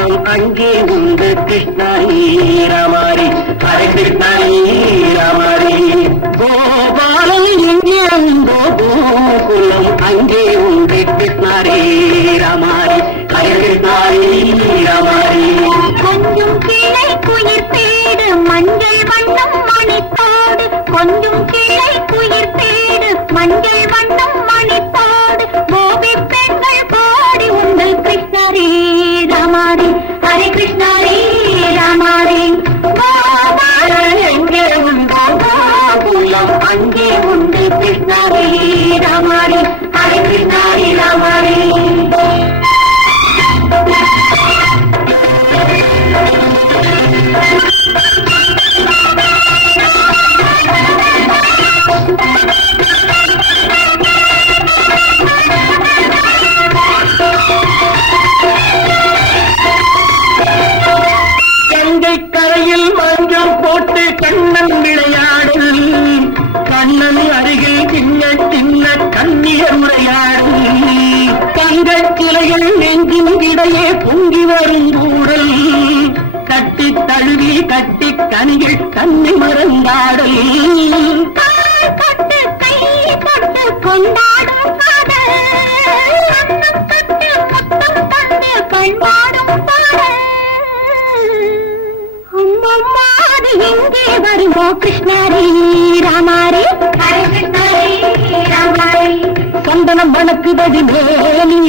கோகுலம் அங்கே உண்டு கிருஷ்ணாரி ராமாரி ஹரே கிருஷ்ணாரி ராமாரி கோபாலம் எங்கே உண்டோ கோகுலம் அங்கே உண்டு கிருஷ்ணாரி ராமாரி ஹரே கிருஷ்ணாரி ராமாரி கொஞ்சம் கிளை குயிர் பேடு மஞ்சள் வண்ணம் மணித்தோடு கொஞ்சம் கிளை குயிர் பேடு மஞ்சள் வண்ணம் மணித்தோடு கோபி பெண்கள் கோடி உண்டு கிருஷ்ணாரி ராமாரி ஹரே கிருஷ்ணாரி ராமாரி கோபாலம் எங்கே உண்டோ கோகுலம் அங்கே உண்டு கிருஷ்ணாரி ராமாரி ஹரே கிருஷ்ணாரி ராமாரி கங்கை கரையில் மஞ்சள் போட்டு கண்ணன் விளையாடு கண்ணன் அருகில் சின்ன சின்ன கண்ணீர் உரையாடு தங்கச் சிலைகள் நெஞ்சின் இடையே பொங்கி வரும் ஊடல் கட்டி தழுவி கட்டி கனிகள் கண்ணி மறந்தாடல் கட்டு கை கொட்டு கொண்டாடும் காதல் அன்னம் கட்டு முத்தம் தந்து பண்பாடும் பாடல் அம்மம்மா அது எங்கே வருமோ கிருஷ்ணாரி ராமாரி ஹரே கிருஷ்ணாரி ராமாரி சந்தனம் வணக்குதடி மேலி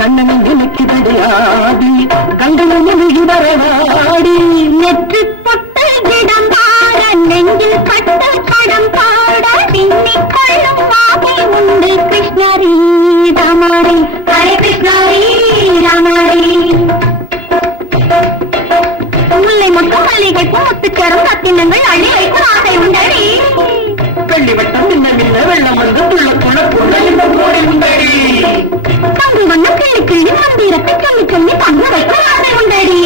கண்ணனும் நினைக்குதடி ஆடி கங்கனும் எழுகி வரவாடி நெற்றி பொட்டு இடம் பாட நெஞ்சில் பட்டு படம் பாட பின்னிக் கொள்ளும் வாகை உண்டு கிருஷ்ணாரி ராமாரி ஹரே கிருஷ்ணாரி ராமாரி முல்லை மட்டும் மல்லிகை பூமுத்துச்சரம் ரத்தினங்கள் அள்ளி வைக்கும் ஆசை உண்டடி வெள்ளி வட்டம் மின்ன மின்ன வெள்ளம் வந்து துள்ள துள்ள துள்ள இந்த கோடி உண்டடி தங்கு வண்ணம் கிள்ளி கிள்ளி மந்திரத்தை சொல்லி சொல்லி தங்க வைக்கும் ஆசை உண்டடி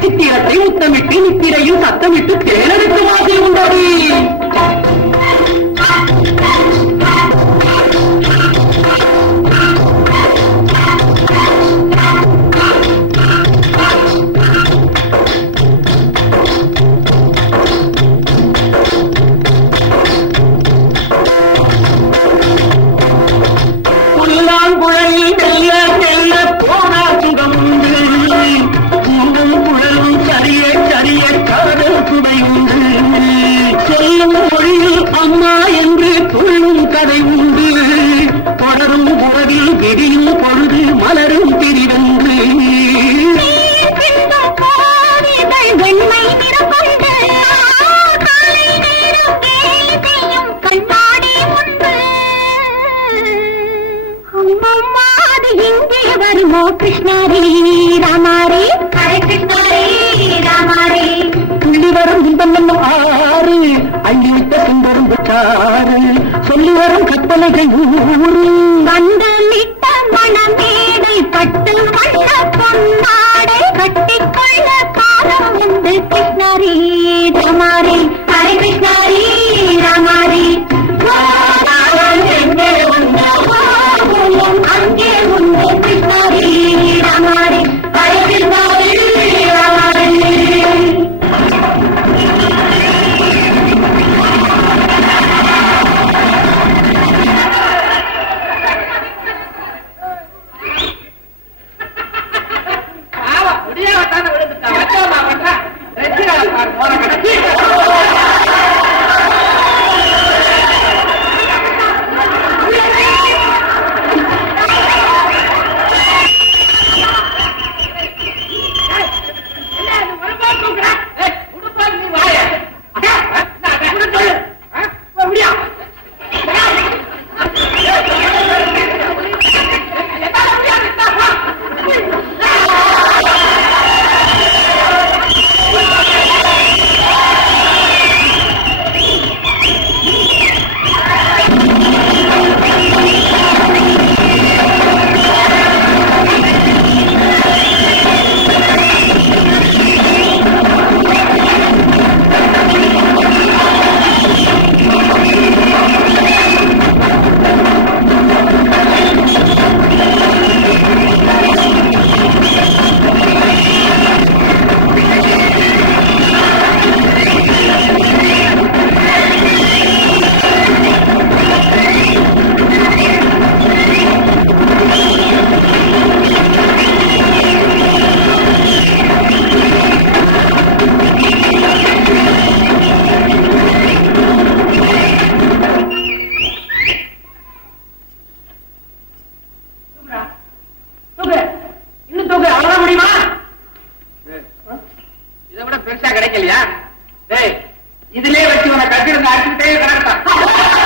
சித்திரத்தை முத்தமிட்டு நித்திரையும் சத்தமிட்டு தேனெடுக்கும் ஆசை உண்டடி புல்லாங்குழலில் மெல்ல மெல்ல போனா சுகம் உண்டு பூவும் குழலும் சரிய சரிய காதல் சுவை உண்டு சொல்லும் மொழியில் அம்மா என்று சொல்லும் கதை உண்டு தொடரும் உறவில் விரியும் பொழுது மலரும் திரிவென்று வெண்மை நிறம் கொண்டு காலை நேரம் வேலை செய்யும் கண்ணாடி உண்டு அம்மம்மா அது எங்கே வருமோ கிருஷ்ணாரி ராமாரி ஹரே கிருஷ்ணாரி ராமாரி துள்ளி வரும் இன்பம் என்னும் ஆறு அள்ளிவிட்ட சுந்தரும் சாறு சொல்லி வரும் கட்டளைகள் ஊறு வந்தமிட்ட மணமேடை பட்டு வண்ண பொன்னாடை கட்டிக்கொள்ள காலம் உண்டு கிருஷ்ணாரி ராமாரி ஹரே கிருஷ்ணாரி ராமாரி எங்கே உண்டோ கோகுலம் அங்கே உண்டு கிருஷ்ணாரி ராமாரி ஹரே கிருஷ்ணாரி ராமாரி கிடைக்கலையா? இதுலயே வச்சு உன கட்டிருந்த அடிச்சுட்டே கிடத்தான்.